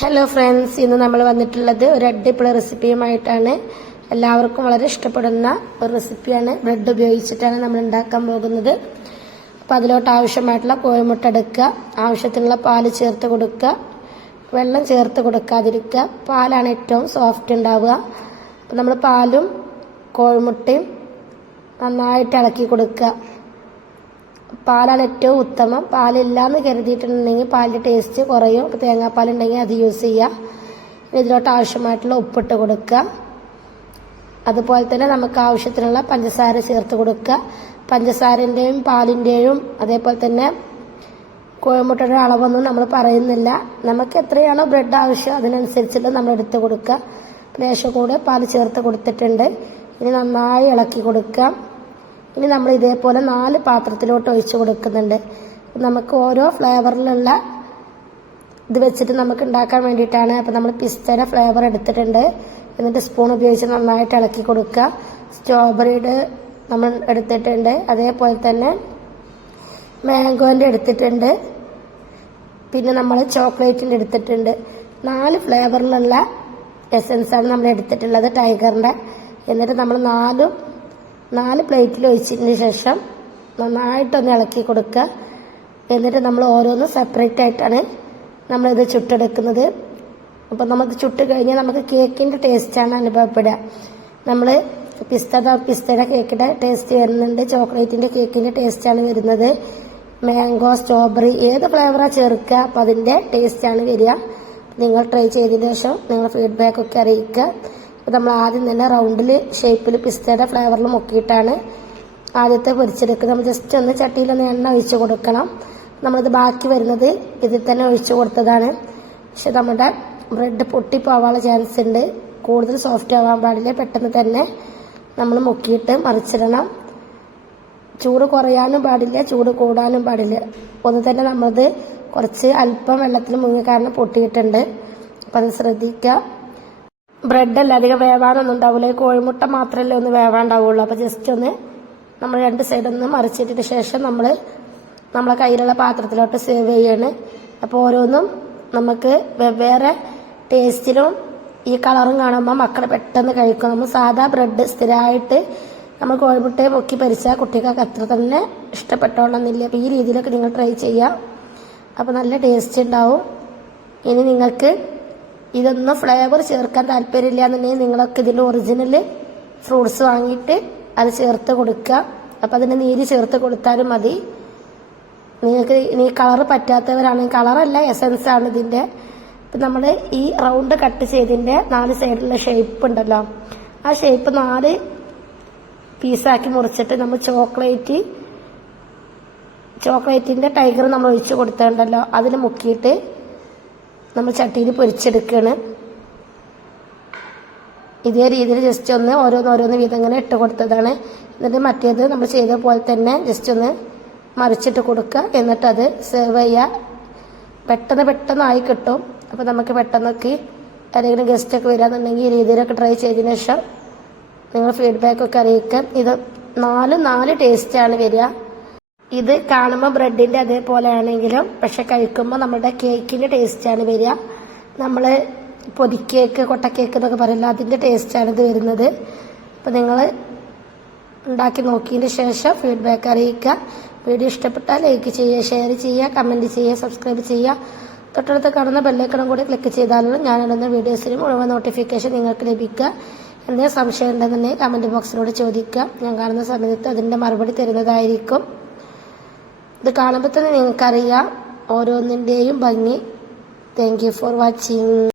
Hello friends ഇന്ന് നമ്മൾ വന്നിട്ടുള്ളത് ഒരു അടിപൊളി റെസിപ്പിയുമായിട്ടാണ് എല്ലാവർക്കും വളരെ ഇഷ്ടപ്പെടുന്ന ഒരു റെസിപ്പിയാണ് ബ്രെഡ് ഉപയോഗിച്ചിട്ടാണ് നമ്മൾ ഉണ്ടാക്കാൻ പോകുന്നത്. അപ്പം അതിലോട്ട് ആവശ്യമായിട്ടുള്ള കോഴിമുട്ട എടുക്കുക. ആവശ്യത്തിനുള്ള പാൽ ചേർത്ത് കൊടുക്കുക. വെള്ളം ചേർത്ത് കൊടുക്കാതിരിക്കുക. പാലാണ് ഏറ്റവും സോഫ്റ്റ് ഉണ്ടാവുക. അപ്പം നമ്മൾ പാലും കോഴിമുട്ടയും നന്നായിട്ട് ഇളക്കി കൊടുക്കുക. പാലാണ് ഏറ്റവും ഉത്തമം. പാലില്ലാന്ന് കരുതിയിട്ടുണ്ടെങ്കിൽ പാലിന്റെ ടേസ്റ്റ് കുറയും. അപ്പോൾ തേങ്ങാപ്പാൽ ഉണ്ടെങ്കിൽ അത് യൂസ് ചെയ്യുക ഇതിലോട്ട് ആവശ്യമായിട്ടുള്ള ഉപ്പിട്ട് കൊടുക്കുക. അതുപോലെ തന്നെ നമുക്ക് ആവശ്യത്തിനുള്ള പഞ്ചസാര ചേർത്ത് കൊടുക്കുക. പഞ്ചസാരന്റെയും പാലിന്റെയും അതേപോലെ തന്നെ കോഴിമുട്ടയുടെ അളവൊന്നും നമ്മൾ പറയുന്നില്ല. നമുക്ക് എത്രയാണോ ബ്രെഡ് ആവശ്യം അതിനനുസരിച്ചുള്ള നമ്മൾ എടുത്ത് കൊടുക്കുക. ലേശം കൂടെ പാൽ ചേർത്ത് കൊടുത്തിട്ടുണ്ട്. ഇനി നന്നായി ഇളക്കി കൊടുക്കുക. ഇനി നമ്മൾ ഇതേപോലെ നാല് പാത്രത്തിലോട്ട് ഒഴിച്ചു കൊടുക്കുന്നുണ്ട്. നമുക്ക് ഓരോ ഫ്ലേവറിലുള്ള ഇത് വെച്ചിട്ട് നമുക്ക് ഉണ്ടാക്കാൻ വേണ്ടിയിട്ടാണ്. അപ്പം നമ്മൾ പിസ്തയുടെ ഫ്ലേവർ എടുത്തിട്ടുണ്ട്. എന്നിട്ട് സ്പൂൺ ഉപയോഗിച്ച് നന്നായിട്ട് ഇളക്കി കൊടുക്കുക. സ്ട്രോബെറിയുടെ നമ്മൾ എടുത്തിട്ടുണ്ട്. അതേപോലെ തന്നെ മാംഗോന്റെ എടുത്തിട്ടുണ്ട്. പിന്നെ നമ്മൾ ചോക്ലേറ്റിന്റെ എടുത്തിട്ടുണ്ട്. നാല് ഫ്ലേവറിലുള്ള എസൻസാണ് നമ്മൾ എടുത്തിട്ടുള്ളത്. ടൈഗറിന്റെ എന്നിട്ട് നമ്മൾ നാലും നാല് പ്ലേറ്റിൽ ഒഴിച്ചതിന് ശേഷം നന്നായിട്ടൊന്ന് ഇളക്കി കൊടുക്കുക. എന്നിട്ട് നമ്മൾ ഓരോന്ന് സെപ്പറേറ്റ് ആയിട്ടാണ് നമ്മളിത് ചുട്ടെടുക്കുന്നത്. അപ്പം നമുക്ക് ചുട്ട് കഴിഞ്ഞാൽ നമുക്ക് കേക്കിന്റെ ടേസ്റ്റാണ് അനുഭവപ്പെടുക. നമ്മൾ പിസ്ത പിസ്തയുടെ കേക്കിന്റെ ടേസ്റ്റ് വരുന്നുണ്ട്. ചോക്ലേറ്റിന്റെ കേക്കിന്റെ ടേസ്റ്റാണ് വരുന്നത്. മാംഗോ സ്ട്രോബെറി ഏത് ഫ്ലേവറാണ് ചേർക്കുക അപ്പം അതിന്റെ ടേസ്റ്റാണ് വരിക. നിങ്ങൾ ട്രൈ ചെയ്തതിന് ശേഷം നിങ്ങൾ ഫീഡ്ബാക്കൊക്കെ അറിയിക്കുക. നമ്മൾ ആദ്യം തന്നെ റൗണ്ടിൽ ഷേപ്പിൽ പിസ്തയുടെ ഫ്ലേവറിൽ മുക്കിയിട്ടാണ് ആദ്യത്തെ പൊരിച്ചെടുക്കുന്നത്. നമ്മൾ ജസ്റ്റ് ഒന്ന് ചട്ടിയിലൊന്ന് എണ്ണ ഒഴിച്ച് കൊടുക്കണം. നമ്മളിത് ബാക്കി വരുന്നത് ഇതിൽ തന്നെ ഒഴിച്ചു കൊടുത്തതാണ്. പക്ഷെ നമ്മുടെ ബ്രെഡ് പൊട്ടിപ്പോവാനുള്ള ചാൻസ് ഉണ്ട്. കൂടുതൽ സോഫ്റ്റ് ആവാൻ പാടില്ല. പെട്ടെന്ന് തന്നെ നമ്മൾ മുക്കിയിട്ട് മറിച്ചിടണം. ചൂട് കുറയാനും പാടില്ല ചൂട് കൂടാനും പാടില്ല. ഒന്ന് തന്നെ നമ്മളത് കുറച്ച് അല്പം വെള്ളത്തിൽ മുങ്ങി കാരണം പൊട്ടിയിട്ടുണ്ട്. അപ്പം അത് ശ്രദ്ധിക്കുക ബ്രെഡല്ല? അധികം വേവാനൊന്നും ഉണ്ടാവില്ല കോഴിമുട്ട മാത്രമല്ലേ ഒന്ന് വേവാണ്ടാവുള്ളൂ. അപ്പോൾ ജസ്റ്റ് ഒന്ന് നമ്മൾ രണ്ട് സൈഡൊന്ന് മറിച്ചിട്ടിട്ട് ശേഷം നമ്മൾ നമ്മളെ കയ്യിലുള്ള പാത്രത്തിലോട്ട് സേവ് ചെയ്യാണ്. അപ്പോൾ ഓരോന്നും നമുക്ക് വെവ്വേറെ ടേസ്റ്റിലും ഈ കളറും കാണുമ്പോൾ മക്കൾ പെട്ടെന്ന് കഴിക്കും. നമ്മൾ സാധാ ബ്രെഡ് സ്ഥിരമായിട്ട് നമ്മൾ കോഴിമുട്ടയെ പൊക്കി പരിച്ചാൽ കുട്ടികൾക്ക് അത്ര തന്നെ ഇഷ്ടപ്പെട്ടോണമെന്നില്ല അപ്പോൾ ഈ രീതിയിലൊക്കെ നിങ്ങൾ ട്രൈ ചെയ്യാം. അപ്പോൾ നല്ല ടേസ്റ്റ് ഉണ്ടാവും. ഇനി നിങ്ങൾക്ക് ഇതൊന്നും ഫ്ലേവർ ചേർക്കാൻ താല്പര്യമില്ല എന്നുണ്ടെങ്കിൽ നിങ്ങളൊക്കെ ഇതിന്റെ ഒറിജിനൽ ഫ്രൂട്ട്സ് വാങ്ങിയിട്ട് അത് ചേർത്ത് കൊടുക്കുക. അപ്പം അതിന് നീര് ചേർത്ത് കൊടുത്താലും മതി. നിങ്ങൾക്ക് ഇനി കളർ പറ്റാത്തവരാണെങ്കിൽ കളറല്ല എസൻസ് ആണ് ഇതിന്റെ. ഇപ്പം നമ്മൾ ഈ റൗണ്ട് കട്ട് ചെയ്തിന്റെ നാല് സൈഡിലുള്ള ഷേപ്പ് ഉണ്ടല്ലോ. ആ ഷേപ്പ് നാല് പീസാക്കി മുറിച്ചിട്ട് നമ്മൾ ചോക്ലേറ്റ് ചോക്ലേറ്റിന്റെ ടൈഗർ നമ്മൾ ഒഴിച്ച് കൊടുത്തിട്ടുണ്ടല്ലോ അതിൽ മുക്കിയിട്ട് നമ്മൾ ചട്ടിയിൽ പൊരിച്ചെടുക്കുകയാണ് ഇതേ രീതിയിൽ ജസ്റ്റ് ഒന്ന് ഓരോന്ന് വീതം ഇങ്ങനെ ഇട്ട് കൊടുത്തതാണ്. എന്നിട്ട് മറ്റേത് നമ്മൾ ചെയ്ത പോലെ തന്നെ ജസ്റ്റ് ഒന്ന് മറിച്ചിട്ട് കൊടുക്കുക. എന്നിട്ട് അത് സെർവ് ചെയ്യുക. പെട്ടെന്ന് പെട്ടെന്ന് ആയി കിട്ടും. അപ്പോൾ നമുക്ക് പെട്ടെന്നൊക്കെ ആരെങ്കിലും ഗസ്റ്റൊക്കെ വരാന്നുണ്ടെങ്കിൽ ഈ രീതിയിലൊക്കെ ട്രൈ ചെയ്തതിന് ശേഷം നിങ്ങൾ ഫീഡ്ബാക്കൊക്കെ അറിയിക്കുക. ഇത് നാല് നാല് ടേസ്റ്റാണ് വരിക. ഇത് കാണുമ്പോൾ ബ്രെഡിന്റെ അതേപോലെയാണെങ്കിലും പക്ഷെ കഴിക്കുമ്പോൾ നമ്മുടെ കേക്കിന്റെ ടേസ്റ്റാണ് വരിക. നമ്മൾ പൊതിക്കേക്ക് കൊട്ടക്കേക്ക് എന്നൊക്കെ പറയില്ല അതിന്റെ ടേസ്റ്റാണ് ഇത് വരുന്നത്. അപ്പോൾ നിങ്ങൾ ഉണ്ടാക്കി നോക്കിയതിന് ശേഷം ഫീഡ്ബാക്ക് അറിയിക്കുക. വീഡിയോ ഇഷ്ടപ്പെട്ടാൽ ലൈക്ക് ചെയ്യുക ഷെയർ ചെയ്യുക കമന്റ് ചെയ്യുക സബ്സ്ക്രൈബ് ചെയ്യുക. തൊട്ടടുത്ത് കാണുന്ന ബെല്ലൈക്കണം കൂടി ക്ലിക്ക് ചെയ്താലും ഞാനിടുന്ന വീഡിയോസിന് മുഴുവൻ നോട്ടിഫിക്കേഷൻ നിങ്ങൾക്ക് ലഭിക്കുക. എന്തെങ്കിലും സംശയം ഉണ്ടെന്നുണ്ടെങ്കിൽ കമന്റ് ബോക്സിലൂടെ ചോദിക്കുക. ഞാൻ കാണുന്ന സമയത്ത് അതിന്റെ മറുപടി തരുന്നതായിരിക്കും. ഇത് കാണുമ്പോൾ തന്നെ നിങ്ങൾക്കറിയാം ഓരോന്നിന്റെയും ഭംഗി. Thank you for watching